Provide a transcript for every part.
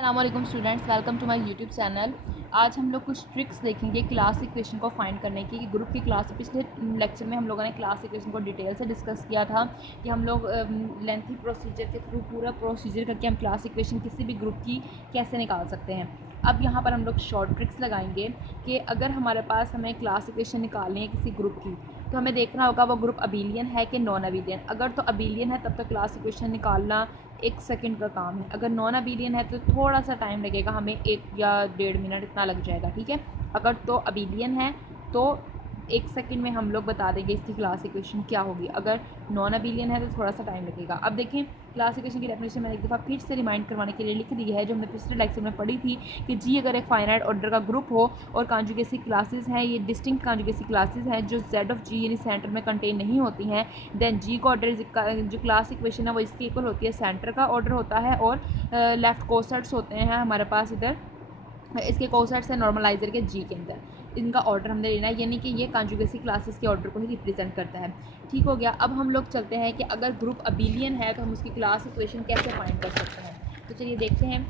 अस्सलामुअलैकुम students, welcome to my YouTube channel. आज हम लोग कुछ ट्रिक्स देखेंगे क्लास इक्वेशन को फाइंड करने की। ग्रुप की क्लास पिछले लेक्चर में हम लोगों ने क्लास इक्वेशन को डिटेल से डिस्कस किया था कि हम लोग लेंथी प्रोसीजर के थ्रू पूरा प्रोसीजर करके हम क्लास इक्वेशन किसी भी ग्रुप की कैसे निकाल सकते हैं। अब यहाँ पर हम लोग शॉर्ट ट्रिक्स लगाएंगे कि अगर हमारे पास हमें क्लास इक्वेशन निकालनी है किसी ग्रुप की, तो हमें देखना होगा वो ग्रुप अबेलियन है कि नॉन अबेलियन। अगर तो अबेलियन है तब तो क्लास इक्वेशन निकालना 1 सेकंड का काम है। अगर नॉन अबेलियन है तो थोड़ा सा टाइम लगेगा, हमें 1 या 1.5 मिनट इतना लग जाएगा, ठीक है। अगर तो अबेलियन है तो 1 सेकंड में हम लोग बता देंगे इसकी क्लास इक्वेशन क्या होगी। अगर नॉन अबेलियन है तो थोड़ा सा टाइम लगेगा। अब देखें, क्लास इक्वेशन की डेफिनेशन मैंने एक दफ़ा फिर से रिमाइंड करवाने के लिए लिख दी है, जो हमने पिछले लेक्चर में पढ़ी थी कि जी अगर एक फाइनाइट ऑर्डर का ग्रुप हो और कॉन्जुगेसी क्लासेस हैं, ये डिस्टिंक्ट कॉन्जुगेसी क्लासेस हैं जो जेड ऑफ जी यानी सेंटर में कंटेन नहीं होती हैं, देन जी का ऑर्डर जो क्लास इक्वेशन है वो इसकी इक्वल होती है सेंटर का ऑर्डर होता है और लेफ्ट कोसेट्स होते हैं हमारे पास इधर, इसके कोसेट्स हैं नॉर्मलाइजर के जी के अंदर। इनका ऑर्डर हमने लेना है, यानी कि ये कॉन्जुगेसी क्लासेस के ऑर्डर को ही रिप्रेजेंट करता है। ठीक हो गया। अब हम लोग चलते हैं कि अगर ग्रुप अबेलियन है तो हम उसकी क्लास इक्वेशन कैसे फाइंड कर सकते हैं। तो चलिए देखते हैं,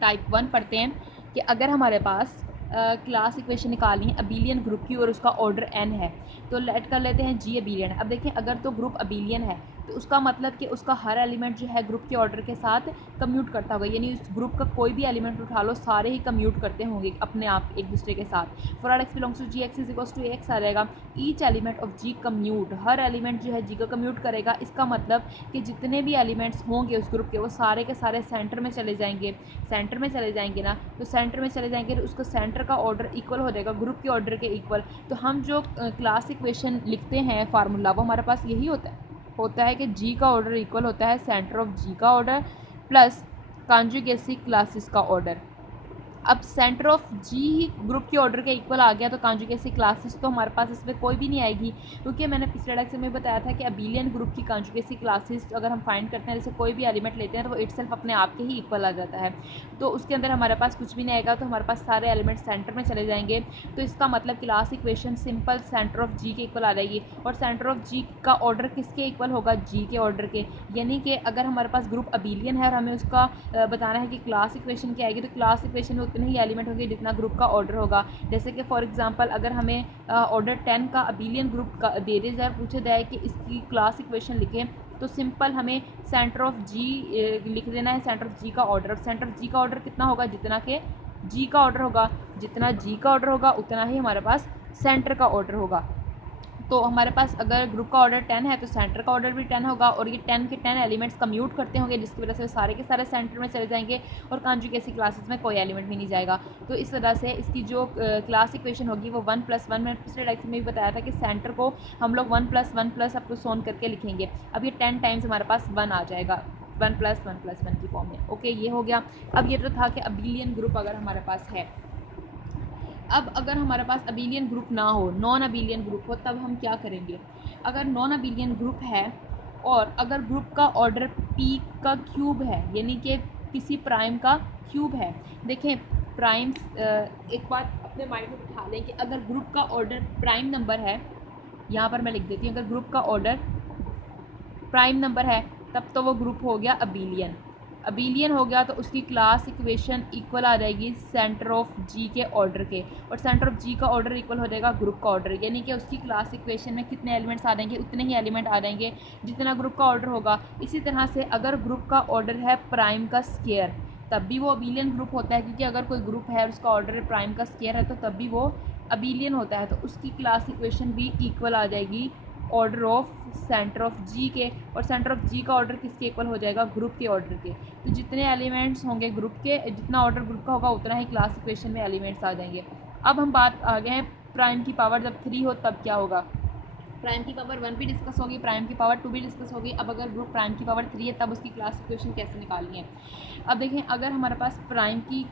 टाइप 1 पढ़ते हैं कि अगर हमारे पास क्लास इक्वेशन निकालनी है अबेलियन ग्रुप की और उसका ऑर्डर n है, तो लेट कर लेते हैं जी अबेलियन। अब देखें, अगर तो ग्रुप अबेलियन है तो उसका मतलब कि उसका हर एलिमेंट जो है ग्रुप के ऑर्डर के साथ कम्यूट करता होगा, यानी उस ग्रुप का कोई भी एलिमेंट उठा लो सारे ही कम्यूट करते होंगे अपने आप एक दूसरे के साथ। For R X belongs to G X is equals to X आ जाएगा। Each element of G commute, हर एलिमेंट जो है जी का कम्यूट करेगा। इसका मतलब कि जितने भी एलिमेंट्स होंगे उस ग्रुप के वो सारे के सारे सेंटर में चले जाएंगे। सेंटर में चले जाएंगे ना, तो सेंटर में चले जाएंगे तो उसका सेंटर का ऑर्डर इक्वल हो जाएगा ग्रुप के ऑर्डर के इक्वल। तो हम जो क्लास इक्वेशन लिखते हैं फार्मूला, वो हमारे पास यही होता है कि जी का ऑर्डर इक्वल होता है सेंटर ऑफ जी का ऑर्डर प्लस कॉन्जुगेसी क्लासेस का ऑर्डर। अब सेंटर ऑफ जी ही ग्रुप के ऑर्डर के इक्वल आ गया तो कॉन्जुगेसी क्लासेस तो हमारे पास इसमें कोई भी नहीं आएगी, क्योंकि मैंने पिछले लेक्चर में बताया था कि अबेलियन ग्रुप की कॉन्जुगेसी क्लासेस अगर हम फाइंड करते हैं, जैसे कोई भी एलिमेंट लेते हैं तो वो इटसेल्फ अपने आप के ही इक्वल आ जाता है, तो उसके अंदर हमारे पास कुछ भी नहीं आएगा, तो हमारे पास सारे एलिमेंट सेंटर में चले जाएंगे। तो इसका मतलब class equation simple centre of G के इक्वल आ जाएगी। और सेंटर ऑफ जी का ऑर्डर किसके इक्वल होगा? जी के ऑर्डर के। यानी कि अगर हमारे पास ग्रुप अबेलियन है और हमें उसका बताना है कि क्लास इक्वेशन क्या आएगी, तो क्लास इक्वेशन में उतने ही एलिमेंट होंगे जितना ग्रुप का ऑर्डर होगा। जैसे कि फॉर एग्जांपल अगर हमें ऑर्डर 10 का अबेलियन ग्रुप का दे दिया जाए, पूछा जाए कि इसकी क्लास इक्वेशन लिखें, तो सिंपल हमें सेंटर ऑफ जी लिख देना है, सेंटर ऑफ जी का ऑर्डर। सेंटर ऑफ जी का ऑर्डर कितना होगा? जितना के जी का ऑर्डर होगा, जितना जी का ऑर्डर होगा उतना ही हमारे पास सेंटर का ऑर्डर होगा। तो हमारे पास अगर ग्रुप का ऑर्डर 10 है तो सेंटर का ऑर्डर भी 10 होगा, और ये 10 के 10 एलिमेंट्स कम्यूट करते होंगे, जिसकी वजह से सारे के सारे सेंटर में चले जाएंगे और कॉन्जुगेसी क्लासेस में कोई एलिमेंट भी नहीं जाएगा। तो इस वजह से इसकी जो क्लास इक्वेशन होगी वो 1 + 1, मैंने पिछले लेक्चर में भी बताया था कि सेंटर को हम लोग 1 + 1 + अप टू सोन करके लिखेंगे। अब ये 10 टाइम्स हमारे पास 1 आ जाएगा, 1 + 1 + 1 की फॉर्म में। ओके, ये हो गया। अब ये तो था कि अबेलियन ग्रुप अगर हमारे पास है। अब अगर हमारे पास अबेलियन ग्रुप ना हो, नॉन अबेलियन ग्रुप हो, तब हम क्या करेंगे? अगर नॉन अबेलियन ग्रुप है और अगर ग्रुप का ऑर्डर पी का क्यूब है, यानी कि किसी प्राइम का क्यूब है। देखें, प्राइम्स एक बात अपने माइंड में बिठा लें कि अगर ग्रुप का ऑर्डर प्राइम नंबर है, यहाँ पर मैं लिख देती हूँ, अगर ग्रुप का ऑर्डर प्राइम नंबर है तब तो वो ग्रुप हो गया अबेलियन। अबेलियन हो गया तो उसकी क्लास इक्वेशन इक्वल आ जाएगी सेंटर ऑफ जी के ऑर्डर के, और सेंटर ऑफ जी का ऑर्डर इक्वल हो जाएगा ग्रुप का ऑर्डर, यानी कि उसकी क्लास इक्वेशन में कितने एलिमेंट्स आ जाएंगे? उतने ही एलिमेंट आ जाएंगे जितना ग्रुप का ऑर्डर होगा। इसी तरह से अगर ग्रुप का ऑर्डर है प्राइम का स्क्वायर, तब भी वो अबेलियन ग्रुप होता है, क्योंकि अगर कोई ग्रुप है और उसका ऑर्डर प्राइम का स्क्वायर है तो तब भी वो अबेलियन होता है। तो उसकी क्लास इक्वेशन भी इक्वल आ जाएगी order of centre of G के, और सेंटर ऑफ जी का ऑर्डर किसके इक्वल हो जाएगा? ग्रुप के ऑर्डर के। तो जितने एलिमेंट्स होंगे ग्रुप के, जितना ऑर्डर ग्रुप का होगा उतना ही क्लास इक्वेशन में एलिमेंट्स आ जाएंगे। अब हम बात आ गए हैं प्राइम की पावर जब 3 हो तब क्या होगा। प्राइम की पावर 1 भी डिस्कस होगी, प्राइम की पावर 2 भी डिस्कस होगी। अब अगर ग्रुप प्राइम की पावर 3 है तब उसकी क्लास इक्वेशन कैसे निकालनी है। अब देखें, अगर हमारे पास प्राइम की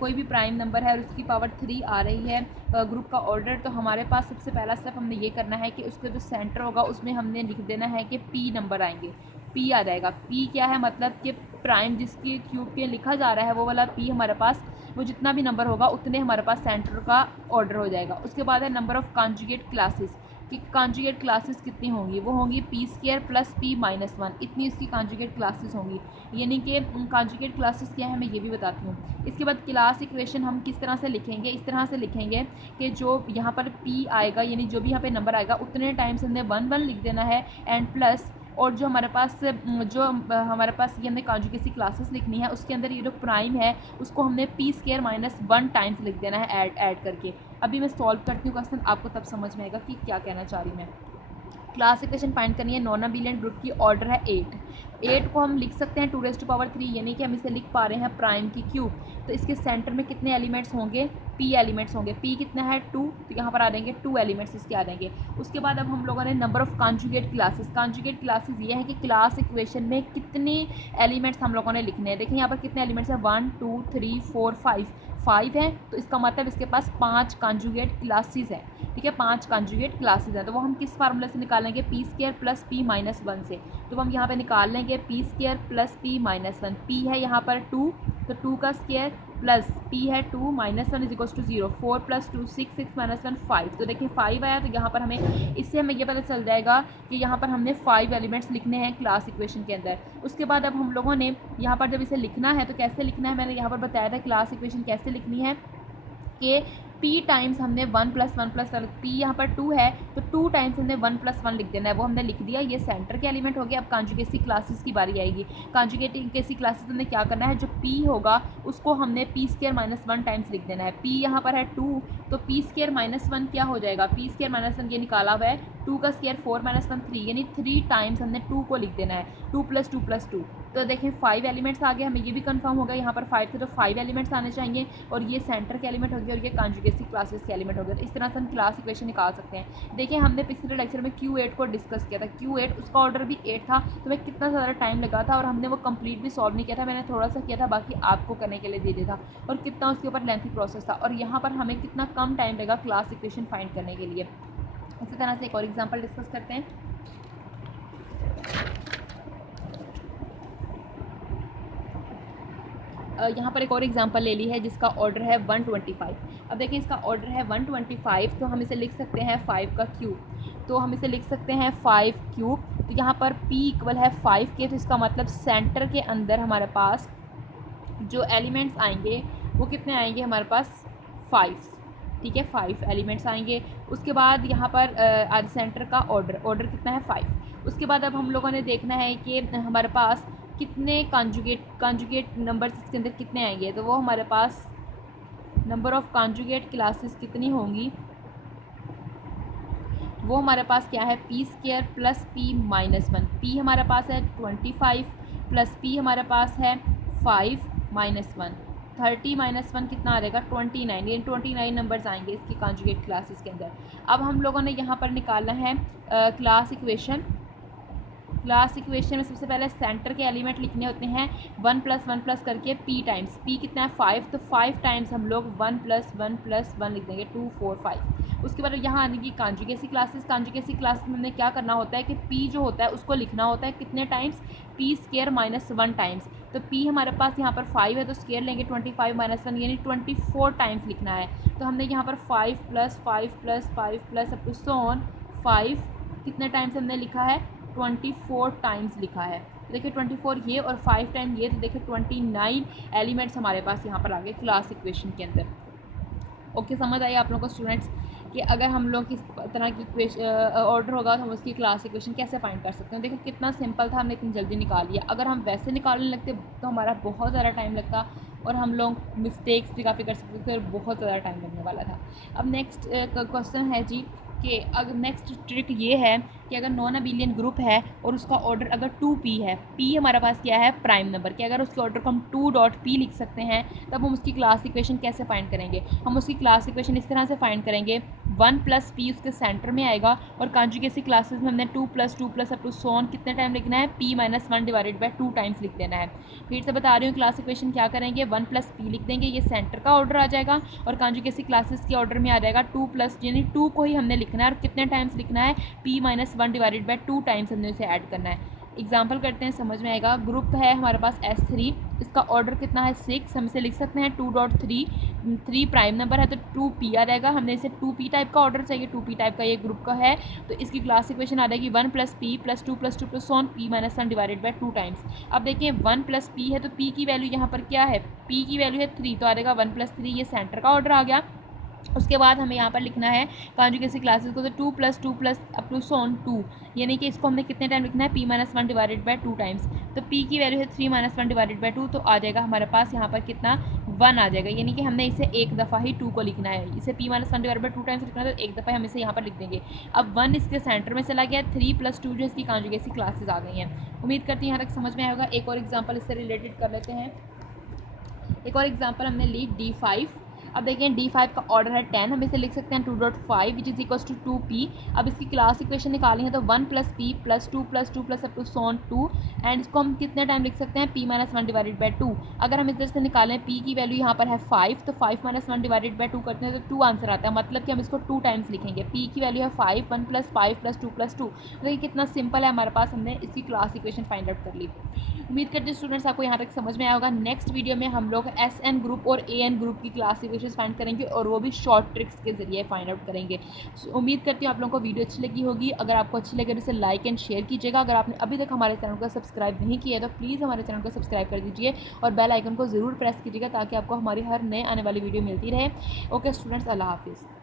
कोई भी प्राइम नंबर है और उसकी पावर 3 आ रही है ग्रुप का ऑर्डर, तो हमारे पास सबसे पहला स्टेप हमने ये करना है कि उसका जो सेंटर होगा उसमें हमने लिख देना है कि पी नंबर आएंगे। पी आ जाएगा। पी क्या है? मतलब कि प्राइम जिसकी क्यूब के लिखा जा रहा है वो वाला पी हमारे पास, वो जितना भी नंबर होगा उतने हमारे पास सेंटर का ऑर्डर हो जाएगा। उसके बाद है नंबर ऑफ़ कॉन्जुगेट क्लासेस। कि कॉन्जुगेट क्लासेस कितनी होंगी, वो होंगी P square plus P minus 1, इतनी इसकी कॉन्जुगेट क्लासेस होंगी। यानी कि कॉन्जुगेट क्लासेस क्या है मैं ये भी बताती हूँ। इसके बाद क्लास इक्वेशन हम किस तरह से लिखेंगे, इस तरह से लिखेंगे कि जो यहाँ पर पी आएगा यानी जो भी यहाँ पे नंबर आएगा उतने टाइम्स हमने 1 1 लिख देना है एंड प्लस, और जो हमारे पास ये हमने कॉन्जुगेसी क्लासेस लिखनी है उसके अंदर ये जो प्राइम है उसको हमने पी स्क्वायर माइनस 1 टाइम्स लिख देना है ऐड करके। अभी मैं सॉल्व करती हूँ क्वेश्चन, आपको तब समझ में आएगा कि क्या कहना चाह रही मैं। क्लास इक्वेशन फाइंड करनी है, नॉन अबिलियंट ग्रुप की ऑर्डर है 8 को हम लिख सकते हैं 2⁻3 यानी कि हम इसे लिख पा रहे हैं प्राइम की क्यूब। तो इसके सेंटर में कितने एलिमेंट्स होंगे, p एलिमेंट्स होंगे। p कितना है 2, तो यहाँ पर आ जाएंगे 2 एलिमेंट्स इसके आ जाएंगे। उसके बाद अब हम लोगों ने नंबर ऑफ कॉन्जुगेट क्लासेस ये है कि क्लास इक्वेशन में कितने एलिमेंट्स हम लोगों ने लिखने हैं। देखिए यहाँ पर कितने एलिमेंट्स हैं 1 2 3 4 5 है, तो इसका मतलब इसके पास 5 कॉन्जुगेट क्लासेस हैं। ठीक है, 5 कॉन्जुगेट क्लासेस हैं, तो वो हम किस फार्मूले से निकालेंगे, P square plus P minus 1 से। तो हम यहाँ पे निकाल लेंगे P square plus P minus 1। P है यहाँ पर 2, तो 2 का स्क्वायर प्लस पी है 2 minus 1 is equals to 0। 4 plus 2 6 6 minus 1 5। तो देखिए 5 आया, तो यहाँ पर हमें इससे हमें ये पता चल जाएगा कि यहाँ पर हमने 5 एलिमेंट्स लिखने हैं क्लास इक्वेशन के अंदर। उसके बाद अब हम लोगों ने यहाँ पर जब इसे लिखना है तो कैसे लिखना है, मैंने यहाँ पर बताया था क्लास इक्वेशन कैसे लिखनी है कि p टाइम्स हमने 1 + 1 + p यहाँ पर 2 है तो 2 टाइम्स हमने 1 + 1 लिख देना है, वो हमने लिख दिया। ये सेंटर के एलिमेंट हो गया। अब कॉन्जुगेसी क्लासेस की बारी आएगी। कॉन्जुगेसी क्लासेस हमने क्या करना है, जो p होगा उसको हमने p स्क्वायर माइनस 1 टाइम्स लिख देना है। p यहाँ पर है 2, तो p स्क्वायर माइनस 1 क्या हो जाएगा, p स्क्वायर माइनस 1 ये निकाला हुआ है 2 का स्क्वायर 4 माइनस 1 3, यानी 3 टाइम्स हमने 2 को लिख देना है। 2 + 2 + 2, तो देखें 5 एलिमेंट्स आ गए। हमें ये भी कंफर्म होगा यहाँ पर 5 थे तो 5 एलिमेंट्स आने चाहिए, और ये सेंटर के एलिमेंट हो गए और ये कॉन्जुगेसी क्लासेस के एलिमेंट हो गए। तो इस तरह से हम क्लास इक्वेशन निकाल सकते हैं। देखिए हमने पिछले लेक्चर में Q8 को डिस्कस किया था। Q8 उसका ऑर्डर भी 8 था, तो मैं कितना ज़्यादा टाइम लगा था और हमने वो कंप्लीट भी सॉल्व नहीं किया था, मैंने थोड़ा सा किया था, बाकी आपको करने के लिए दे दिया था, और कितना उसके ऊपर लेंथी प्रोसेस था। और यहाँ पर हमें कितना कम टाइम लगेगा क्लास इक्वेशन फाइंड करने के लिए। इसी तरह से एक और एग्जाम्पल डिस्कस करते हैं। यहाँ पर एक और एग्जांपल ले ली है जिसका ऑर्डर है 125। अब देखिए इसका ऑर्डर है 125, तो हम इसे लिख सकते हैं 5 का क्यूब। तो हम इसे लिख सकते हैं 5 क्यूब। तो यहाँ पर p इक्वल है 5 के, तो इसका मतलब सेंटर के अंदर हमारे पास जो एलिमेंट्स आएंगे वो कितने आएंगे, हमारे पास 5। ठीक है, 5 एलिमेंट्स आएंगे। उसके बाद यहाँ पर आज सेंटर का ऑर्डर कितना है 5। उसके बाद अब हम लोगों ने देखना है कि हमारे पास कितने कॉन्जुगेट नंबर्स इसके अंदर कितने आएंगे। तो वो हमारे पास नंबर ऑफ़ कॉन्जुगेट क्लासेस कितनी होंगी, वो हमारे पास क्या है, p square plus p minus 1। p हमारे पास है 25 प्लस p हमारे पास है 5 माइनस 1। 30 माइनस 1 कितना आ जाएगा 29, यानी 29 नंबर्स आएंगे इसकी कॉन्जुगेट क्लासेस के अंदर। अब हम लोगों ने यहाँ पर निकालना है क्लास इक्वेशन में सबसे पहले सेंटर के एलिमेंट लिखने होते हैं 1 + 1 + करके p टाइम्स। p कितना है 5, तो 5 टाइम्स हम लोग 1 + 1 + 1 लिख देंगे 2 4 5। उसके बाद यहाँ आने की कॉन्जुगेसी क्लासेस में हमें क्या करना होता है कि p जो होता है उसको लिखना होता है कितने times, p square minus 1 times. तो p हमारे पास यहाँ पर 5 है तो स्क्वायर लेंगे 25 माइनस 1 यानी 24 टाइम्स लिखना है। तो हमने यहाँ पर 5 + 5 + 5 + अप टू सो ऑन 5 कितने टाइम्स हमने लिखा है 24 टाइम्स लिखा है। तो देखिए 24 ये और 5 टाइम ये, तो देखिए 29 एलिमेंट्स हमारे पास यहाँ पर आ गए क्लास इक्वेशन के अंदर। ओके, समझ आई आप लोगों को स्टूडेंट्स कि अगर हम लोग किस तरह की ऑर्डर होगा तो हम उसकी क्लास इक्वेशन कैसे फाइंड कर सकते हैं। देखिए कितना सिंपल था, हमने इतनी जल्दी निकाल लिया। अगर हम वैसे निकालने लगते तो हमारा बहुत ज़्यादा टाइम लगता और हम लोग मिस्टेक्स भी काफ़ी कर सकते थे और बहुत ज़्यादा टाइम लगने वाला था। अब नेक्स्ट क्वेश्चन है जी कि अगर नेक्स्ट ट्रिक ये है कि अगर नॉन अबिलियन ग्रुप है और उसका ऑर्डर अगर 2p है, p हमारे पास क्या है प्राइम नंबर कि अगर उसके ऑर्डर को हम 2.p लिख सकते हैं, तब हम उसकी क्लास इक्वेशन कैसे फाइंड करेंगे। हम उसकी क्लास इक्वेशन इस तरह से फाइंड करेंगे 1 + p उसके सेंटर में आएगा, और कॉन्जुगेसी क्लासेस में हमने 2 + 2 + अप टू सो ऑन कितने टाइम लिखना है p - 1 / 2 टाइम्स लिख देना है। फिर से बता रही हूँ क्लास इक्वेशन क्या करेंगे, 1 + p लिख देंगे, ये सेंटर का ऑर्डर आ जाएगा, और कॉन्जुगेसी क्लासेस के ऑर्डर में आ जाएगा 2 यानी 2 को ही हमने लिखना है और कितने टाइम्स लिखना है p - 1 / 2 टाइम्स हमने उसे ऐड करना है। एग्जाम्पल करते हैं, समझ में आएगा। ग्रुप है हमारे पास S3, इसका ऑर्डर कितना है 6, हम इसे लिख सकते हैं 2.3, 3 प्राइम नंबर है तो 2p आ जाएगा। हमने इसे 2p टाइप का ऑर्डर चाहिए, 2p टाइप का ये ग्रुप का है, तो इसकी क्लास इक्वेशन आ जाएगी 1 + p + 2 + 2 + on p - 1 divided by 2 times. अब देखिए 1 + p है तो p की वैल्यू यहाँ पर क्या है, p की वैल्यू है 3, तो आ जाएगा 1 + 3, ये सेंटर का ऑर्डर आ गया। उसके बाद हमें यहाँ पर लिखना है कॉन्जुगेसी क्लासेस को, तो 2 + 2 + अप टू ऑन 2, यानी कि इसको हमने कितने टाइम लिखना है, p - 1 डिवाइडेड बाय 2 टाइम्स। तो p की वैल्यू है 3 - 1 डिवाइडेड बाय 2, तो आ जाएगा हमारे पास यहाँ पर कितना 1 आ जाएगा, यानी कि हमने इसे एक दफ़ा ही 2 को लिखना है, इसे p - 1 डिवाइडेड बाय 2 टाइम्स लिखना है, तो एक दफ़ा हम इसे यहाँ पर लिख देंगे। अब 1 इसके सेंटर में चला गया, 3 + 2 जो इसकी कॉन्जुगेसी क्लासेस आ गई हैं। उम्मीद करती हूँ यहाँ तक समझ में आएगा। एक और एग्जाम्पल इससे रिलेटेड कर लेते हैं। एक और एग्जांपल हमने ली D5। अब देखिए D5 का ऑर्डर है 10, हम इसे लिख सकते हैं 2.5 which is equals to 2p। अब इसकी क्लास इक्वेशन निकालेंगे तो 1 + p + 2 + 2 + up to on 2, and इसको हम कितने टाइम लिख सकते हैं, p - 1 डिवाइडेड बाय 2। अगर हम इस तरह से निकालें, p की वैल्यू यहाँ पर है 5, तो 5 - 1 डिवाइडेड बाय 2 करते हैं तो 2 आंसर आता है, मतलब कि हम इसको 2 टाइम्स लिखेंगे। p की वैल्यू है 5, 1 + 5 + 2 + 2। तो देखिए कितना सिंपल है हमारे पास, हमने इसकी क्लास इक्वेशन फाइंड आउट कर ली। उम्मीद करते हैं स्टूडेंट्स आपको यहाँ तक समझ में आया होगा। नेक्स्ट वीडियो में हम लोग SN ग्रुप और AN ग्रुप की क्लास इक्वेशन फाइंड करेंगे, और वो भी शॉर्ट ट्रिक्स के जरिए फाइंड आउट करेंगे। उम्मीद करती हूँ आप लोगों को वीडियो अच्छी लगी होगी। अगर आपको अच्छी लगे तो इसे लाइक एंड शेयर कीजिएगा। अगर आपने अभी तक हमारे चैनल को सब्सक्राइब नहीं किया है तो प्लीज़ हमारे चैनल को सब्सक्राइब कर दीजिए और बेल आइकन को ज़रूर प्रेस कीजिएगा ताकि आपको हमारी हर नए आने वाली वीडियो मिलती रहे। ओके स्टूडेंट्स, अल्लाह हाफिज़।